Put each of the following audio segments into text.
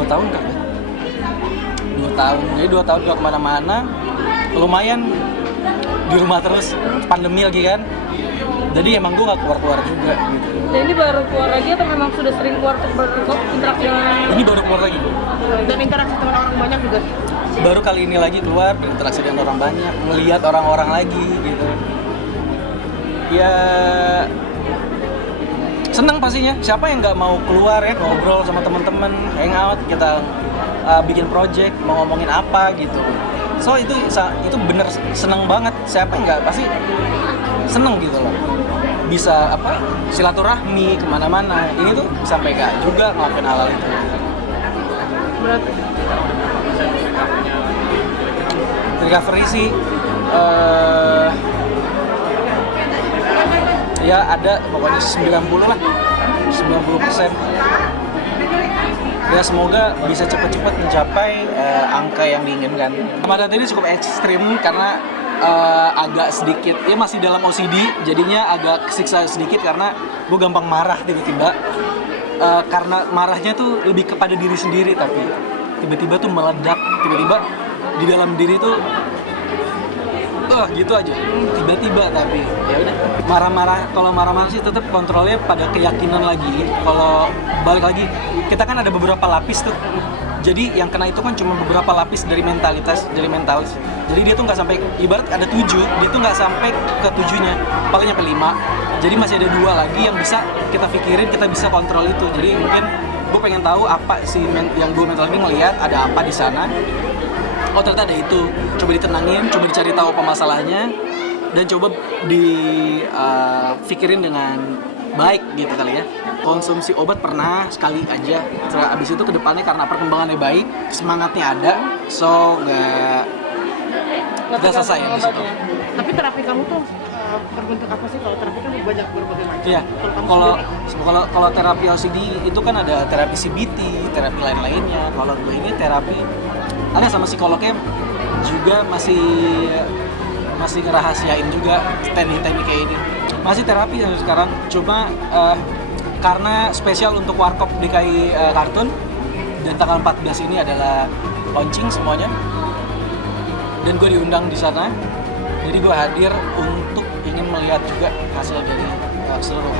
2 tahun kan ya? 2 tahun, jadi 2 tahun gak kemana-mana. Lumayan di rumah terus, pandemi lagi kan. Jadi emang gue gak keluar-keluar juga gitu. Dan ini baru keluar lagi atau memang sudah sering keluar berinteraksi dengan... Ini baru keluar lagi. Dan interaksi dengan orang banyak juga? Baru kali ini lagi keluar, berinteraksi dengan orang banyak, melihat orang-orang lagi gitu. Ya seneng pastinya. Siapa yang nggak mau keluar ya, ngobrol sama teman-teman, hangout, kita bikin project, mau ngomongin apa gitu. So itu bener seneng banget. Siapa yang nggak pasti seneng gitu loh. Bisa silaturahmi kemana-mana. Ini tuh sampai gak juga ngelakuin hal itu. Berarti recovery sih ya ada pokoknya 90 lah, 90%. Ya semoga bisa cepat-cepat mencapai angka yang diinginkan. Kemarin ini cukup ekstrim karena agak sedikit, ya masih dalam OCD, jadinya agak kesiksa sedikit karena gue gampang marah tiba-tiba. Karena marahnya tuh lebih kepada diri sendiri, tapi tiba-tiba tuh meledak, tiba-tiba di dalam diri tuh gitu aja, tiba-tiba. Tapi ya udah, kalau marah-marah sih tetap kontrolnya pada keyakinan lagi. Kalau balik lagi, kita kan ada beberapa lapis tuh. Jadi yang kena itu kan cuma beberapa lapis dari mental. Jadi dia tuh nggak sampai, ibarat ada 7, dia tuh nggak sampai ke 7-nya, paling sampai 5. Jadi masih ada 2 lagi yang bisa kita pikirin, kita bisa kontrol itu. Jadi mungkin gue pengen tahu apa sih yang gue mental ini ngelihat ada apa di sana. Oh ternyata ada itu. Coba ditenangin, coba dicari tahu apa masalahnya, dan coba dipikirin dengan baik gitu kali ya. Konsumsi obat pernah sekali aja. Setelah abis itu kedepannya karena perkembangannya baik, semangatnya ada, so nggak kita selesai di situ. Tapi terapi kamu tuh terbentuk apa sih? Kalau terapi kan banyak berbagai macam. Iya. Kalau terapi OCD itu kan ada terapi CBT, terapi lain-lainnya. Kalau gue ini terapi, ada sama psikolognya juga masih ngerahasiain juga teknik-teknik kayak ini. Masih terapi sampai sekarang. Cuma karena spesial untuk Warkop DKI Kartun, dan tanggal 14 ini adalah launching semuanya, dan gue diundang di sana, jadi gue hadir untuk ingin melihat juga hasil dari seluruh.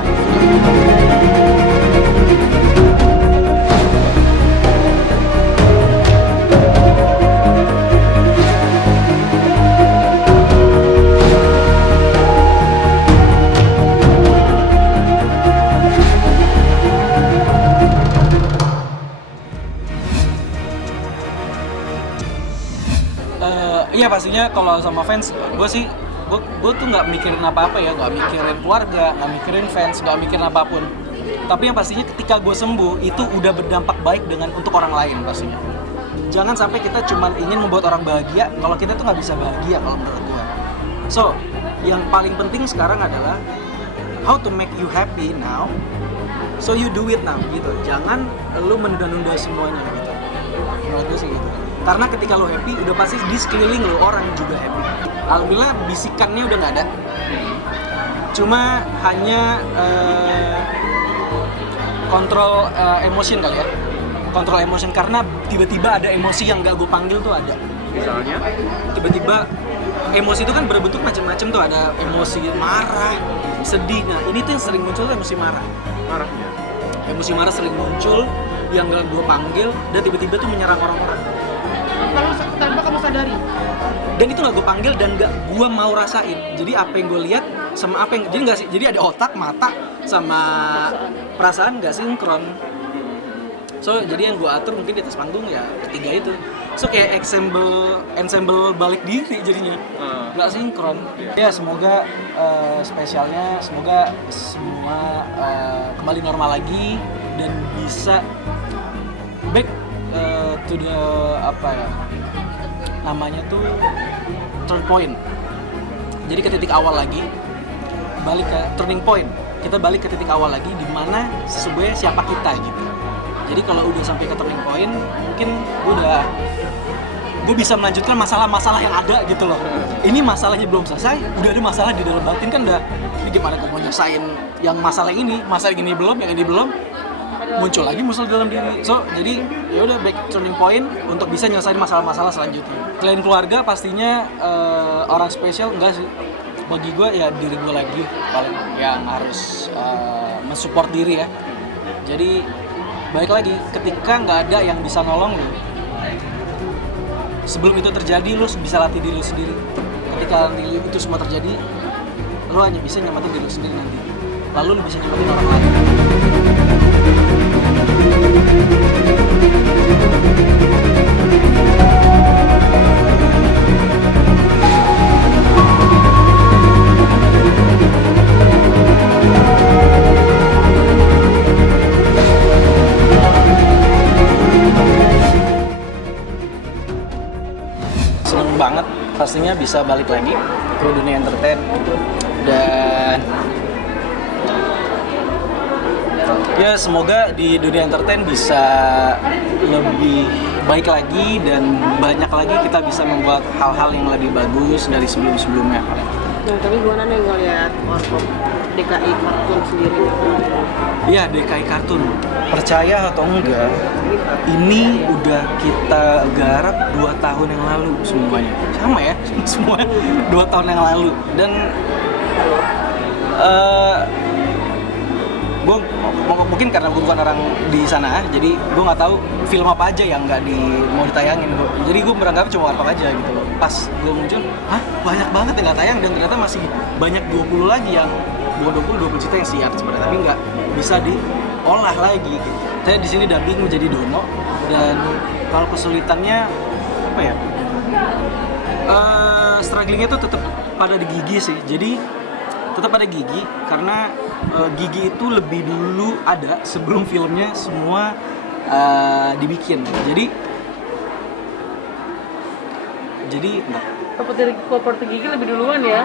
Iya pastinya kalau sama fans, gue tuh nggak mikirin apa-apa ya, nggak mikirin keluarga, nggak mikirin fans, nggak mikirin apapun. Tapi yang pastinya ketika gue sembuh itu udah berdampak baik untuk orang lain pastinya. Jangan sampai kita cuma ingin membuat orang bahagia, kalau kita tuh nggak bisa bahagia kalau menurut gue. So, yang paling penting sekarang adalah how to make you happy now, so you do it now gitu. Jangan lu menunda-nunda semuanya gitu. Menurut gue sih gitu. Karena ketika lo happy, udah pasti di sekeliling lo orang juga happy. Alhamdulillah bisikannya udah nggak ada. Cuma hanya kontrol emotion kali ya. Kontrol emotion, karena tiba-tiba ada emosi yang nggak gue panggil tuh ada. Misalnya? Tiba-tiba emosi itu kan berbentuk macam-macam tuh. Ada emosi marah, sedih. Nah ini tuh yang sering muncul tuh emosi marah. Marahnya? Emosi marah sering muncul yang nggak gue panggil, dan tiba-tiba tuh menyerang orang-orang. Kalau tanpa kamu sadari. Dan itu nggak gue panggil dan nggak gue mau rasain. Jadi apa yang gue lihat sama apa yang jadi ada otak, mata sama perasaan nggak sinkron. So jadi yang gue atur mungkin di atas panggung ya ketiga itu. So kayak ensemble balik diri jadinya nggak sinkron. Ya semoga spesialnya semoga semua kembali normal lagi dan bisa back to the namanya tuh turn point. Jadi ke titik awal lagi, balik ke turning point. Kita balik ke titik awal lagi di mana sesuai siapa kita gitu. Jadi kalau udah sampai ke turning point, mungkin gue bisa melanjutkan masalah-masalah yang ada gitu loh. Ini masalahnya belum selesai, udah ada masalah di dalam batin kan udah. Ini gimana gue mau nyesain yang masalah ini belum, yang ini belum. muncul lagi musuh dalam diri. So jadi ya udah back turning point untuk bisa nyelesain masalah-masalah selanjutnya. Selain keluarga pastinya orang spesial enggak sih, bagi gue ya diri gue lagi paling yang harus mensupport diri ya. Jadi balik lagi, ketika nggak ada yang bisa nolong lo, sebelum itu terjadi lo bisa latih diri lo sendiri. Ketika nanti itu semua terjadi, lo hanya bisa nyelamatin diri lo sendiri nanti, lalu lo bisa nyelamatin orang lain. Seneng banget pastinya bisa balik lagi ke dunia entertain, dan ya semoga di dunia entertain bisa lebih baik lagi dan banyak lagi kita bisa membuat hal-hal yang lebih bagus dari sebelum-sebelumnya. Nah, tapi gimana nih ngeliat Warkop DKI Kartun sendiri? Iya, DKI Kartun. Percaya atau enggak, ini udah kita garap 2 tahun yang lalu semuanya. Sama ya, semua 2 tahun yang lalu. Dan gue mungkin karena gue bukan orang di sana, jadi gue nggak tahu film apa aja yang nggak mau ditayangin. Jadi gue beranggap cuma Warkop aja gitu loh. Pas gue muncul, banyak banget yang nggak tayang, dan ternyata masih banyak 20 lagi yang 20 juta yang siap sebenarnya, tapi nggak bisa diolah lagi gitu. Saya di sini dubbing menjadi Dono, dan kalau kesulitannya apa ya, strugglingnya tuh tetap pada di Gigi sih. Jadi tetap ada Gigi, karena Gigi itu lebih dulu ada sebelum filmnya semua dibikin. Jadi Properti Gigi lebih duluan ya?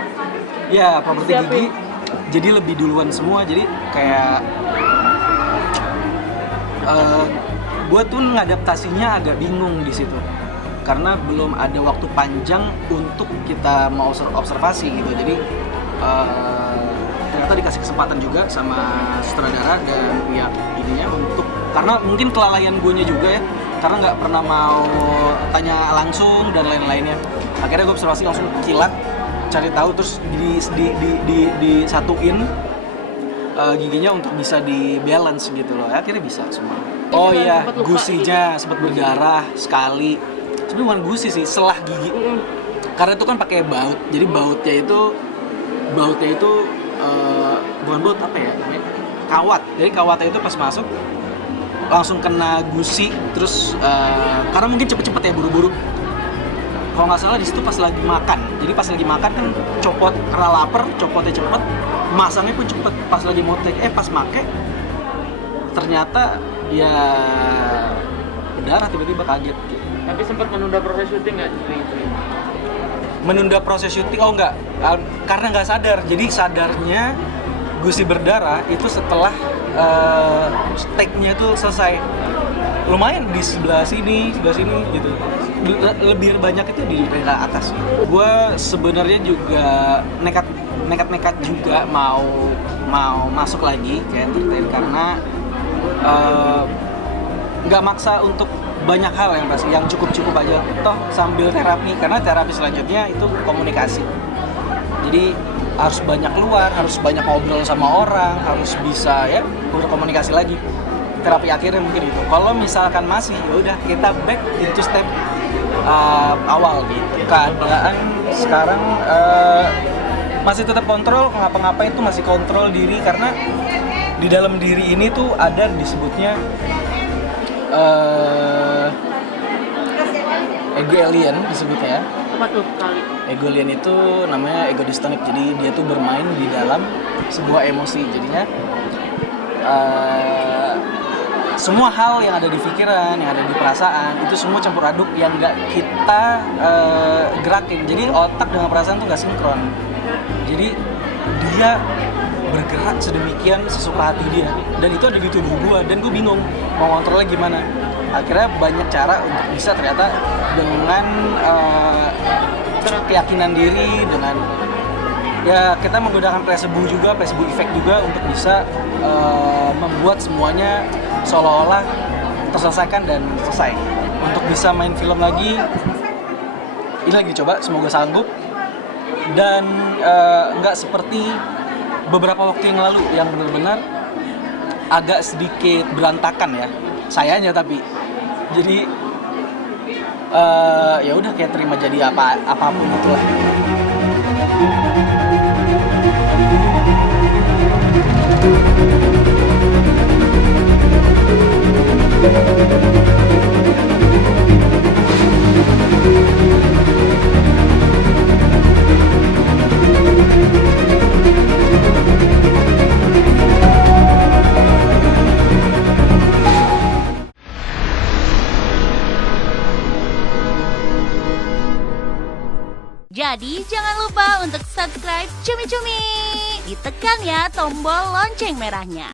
Ya, properti Gigi jadi lebih duluan semua. Jadi kayak gue tuh ngadaptasinya agak bingung di situ, karena belum ada waktu panjang untuk kita mau observasi gitu. Jadi ternyata dikasih kesempatan juga sama sutradara dan pihak ininya untuk, karena mungkin kelalaian guenya juga ya, karena nggak pernah mau tanya langsung dan lain-lainnya. Akhirnya gue observasi langsung kilat, cari tahu, terus disatuin giginya untuk bisa di balance gitu loh. Akhirnya bisa semua. Oh iya, gusinya sempat berdarah sekali. Sebenarnya bukan gusi sih, selah gigi. Karena itu kan pakai baut. Jadi bautnya itu bukan baut, apa ya namanya? Kawat. Jadi kawatnya itu pas masuk langsung kena gusi, terus karena mungkin cepet-cepet ya, buru-buru. Kalau nggak salah di situ pas lagi makan. Jadi pas lagi makan kan copot, karena lapar, copotnya cepet, masangnya pun cepet. Pas lagi mau take, pas make, ternyata ya berdarah, tiba-tiba kaget gitu. Tapi sempat menunda proses syuting nggak itu? Menunda proses syuting? Oh enggak, karena nggak sadar. Jadi sadarnya gusi berdarah itu setelah take-nya itu selesai. Lumayan di sebelah sini gitu. Lebih banyak itu di daerah atas. Gue sebenarnya juga nekat juga mau masuk lagi ke entertain, karena nggak maksa untuk banyak hal yang cukup aja, toh sambil terapi, karena terapi selanjutnya itu komunikasi. Jadi harus banyak keluar, harus banyak ngobrol sama orang, harus bisa ya berkomunikasi lagi. Terapi akhirnya mungkin itu. Kalau misalkan masih, ya udah kita back into step awal gitu. Keadaan sekarang masih tetap kontrol, ngapa-ngapa itu masih kontrol diri, karena di dalam diri ini tuh ada disebutnya ego alien disebutnya ya. Apa tuh kali? Ego alien itu namanya ego dystonik. Jadi dia tuh bermain di dalam sebuah emosi. Jadinya semua hal yang ada di pikiran, yang ada di perasaan, itu semua campur aduk yang nggak kita gerakin. Jadi otak dengan perasaan tuh nggak sinkron. Jadi dia bergerak sedemikian sesuka hati dia, dan itu ada di tubuh gue, dan gue bingung mau ngontrolnya gimana. Akhirnya banyak cara untuk bisa, ternyata dengan keyakinan diri, dengan ya kita menggunakan placebo effect juga untuk bisa membuat semuanya seolah-olah terselesaikan dan selesai. Untuk bisa main film lagi, ini lagi dicoba, semoga sanggup. Dan nggak seperti beberapa waktu yang lalu yang benar-benar agak sedikit berantakan ya, sayanya tapi. Jadi ya udah kayak terima jadi apapun itulah. Jadi jangan lupa untuk subscribe Cumi Cumi. Ditekan ya tombol lonceng merahnya.